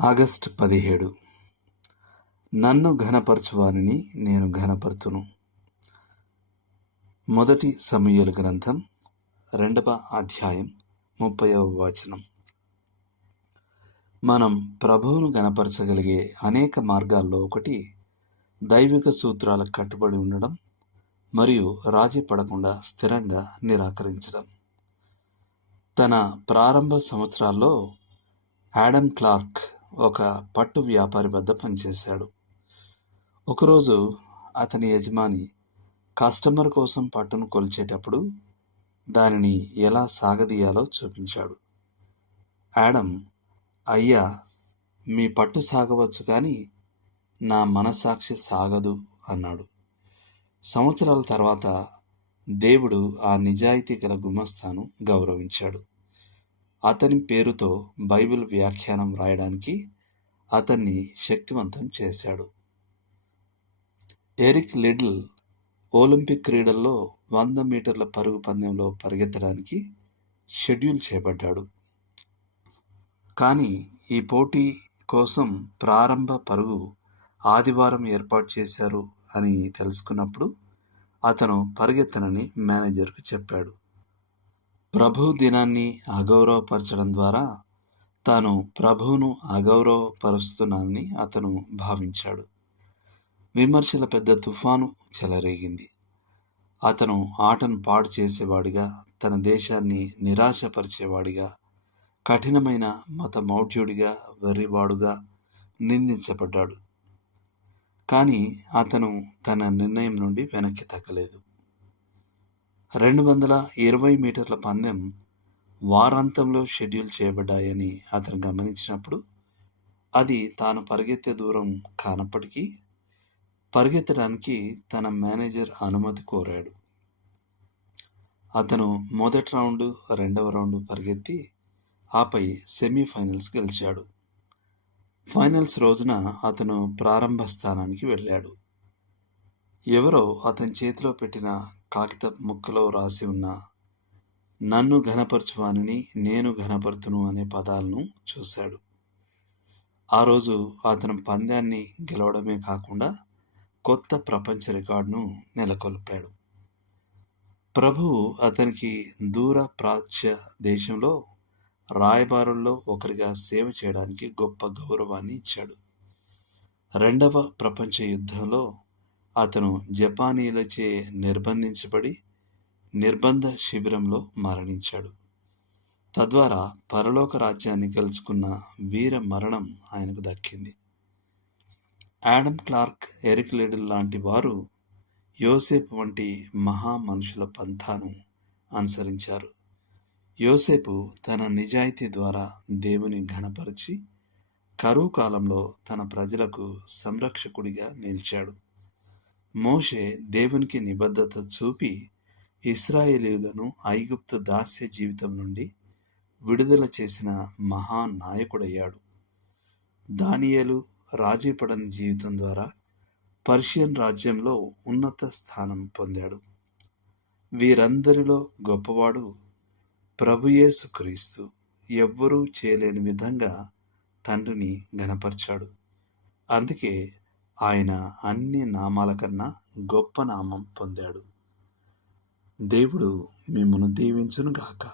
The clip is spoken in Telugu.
ఆగస్టు 17. నన్ను ఘనపరచువానిని నేను ఘనపరుతును. మొదటి సమూయేలు గ్రంథం 2వ అధ్యాయం 30వ వచనం. మనం ప్రభువును ఘనపరచగలిగే అనేక మార్గాల్లో ఒకటి దైవిక సూత్రాలకు కట్టుబడి ఉండడం మరియు రాజీ పడకుండా స్థిరంగా నిరాకరించడం. తన ప్రారంభ సంవత్సరాల్లో యాడమ్ క్లార్క్ ఒక పట్టు వ్యాపారి వద్ద పనిచేశాడు. ఒకరోజు అతని యజమాని కస్టమర్ కోసం పట్టును కొలిచేటప్పుడు దానిని ఎలా సాగదీయాలో చూపించాడు. యాడమ్, అయ్యా, మీ పట్టు సాగవచ్చు, కానీ నా మనస్సాక్షి సాగదు అన్నాడు. సంవత్సరాల తర్వాత దేవుడు ఆ నిజాయితీ గల గుమస్తాను గౌరవించాడు. అతని పేరుతో బైబిల్ వ్యాఖ్యానం రాయడానికి అతన్ని శక్తివంతం చేశాడు. ఎరిక్ లిడిల్ ఒలింపిక్ క్రీడల్లో 100 మీటర్ల పరుగు పందెంలో పరిగెత్తడానికి షెడ్యూల్ చేయబడ్డాడు. కానీ ఈ పోటీ కోసం ప్రారంభ పరుగు ఆదివారం ఏర్పాటు చేశారు అని తెలుసుకున్నప్పుడు అతను పరిగెత్తనని మేనేజర్కు చెప్పాడు. ప్రభు దినాన్ని అగౌరవపరచడం ద్వారా తాను ప్రభువును అగౌరవపరుస్తున్నానని అతను భావించాడు. విమర్శల పెద్ద తుఫాను చెలరేగింది. అతను ఆటను పాడు చేసేవాడిగా, తన దేశాన్ని నిరాశపరిచేవాడిగా, కఠినమైన మత మౌఢ్యుడిగా, వెర్రివాడుగా నిందించబడ్డాడు. కానీ అతను తన నిర్ణయం నుండి వెనక్కి తగ్గలేదు. 220 మీటర్ల పందెం వారాంతంలో షెడ్యూల్ చేయబడ్డాయని అతను గమనించినప్పుడు అది తాను పరిగెత్తే దూరం కానప్పటికీ పరిగెత్తడానికి తన మేనేజర్ అనుమతి కోరాడు. అతను మొదటి రౌండు, 2వ రౌండు పరిగెత్తి ఆపై సెమీఫైనల్స్ గెలిచాడు. ఫైనల్స్ రోజున అతను ప్రారంభ స్థానానికి వెళ్ళాడు. ఎవరో అతని చేతిలో పెట్టిన కాగిత ముక్కలో రాసి ఉన్న నన్ను ఘనపరచువానిని నేను ఘనపరుతును అనే పదాలను చూశాడు. ఆ రోజు అతను పందెాన్ని గెలవడమే కాకుండా కొత్త ప్రపంచ రికార్డును నెలకొల్పాడు. ప్రభువు అతనికి దూర ప్రాచ్య దేశంలో రాయబారుల్లో ఒకరిగా సేవ చేయడానికి గొప్ప గౌరవాన్ని ఇచ్చాడు. 2వ ప్రపంచ యుద్ధంలో అతను జపానీయులచే నిర్బంధించబడి నిర్బంధ శిబిరంలో మరణించాడు. తద్వారా పరలోక రాజ్యాన్ని గెలుచుకున్న వీర మరణం ఆయనకు దక్కింది. యాడమ్ క్లార్క్, ఎరిక్ లిడిల్ లాంటి వారు యోసేపు వంటి మహా మనుషుల పంథాను అనుసరించారు. యోసేపు తన నిజాయితీ ద్వారా దేవుని ఘనపరిచి కరువు కాలంలో తన ప్రజలకు సంరక్షకుడిగా నిలిచాడు. మోషే దేవునికి నిబద్ధత చూపి ఇశ్రాయేలీయులను ఐగుప్తు దాస్య జీవితం నుండి విడుదల చేసిన మహానాయకుడయ్యాడు. దానియేలు రాజీపడని జీవితం ద్వారా పర్షియన్ రాజ్యంలో ఉన్నత స్థానం పొందాడు. వీరందరిలో గొప్పవాడు ప్రభుయేసు క్రీస్తు. ఎవ్వరూ చేయలేని విధంగా తండ్రిని ఘనపరిచాడు. అందుకే ఆయన అన్ని నామాల కన్నా గొప్ప నామం పొందాడు. దేవుడు మిమ్మును దీవించునుగాక.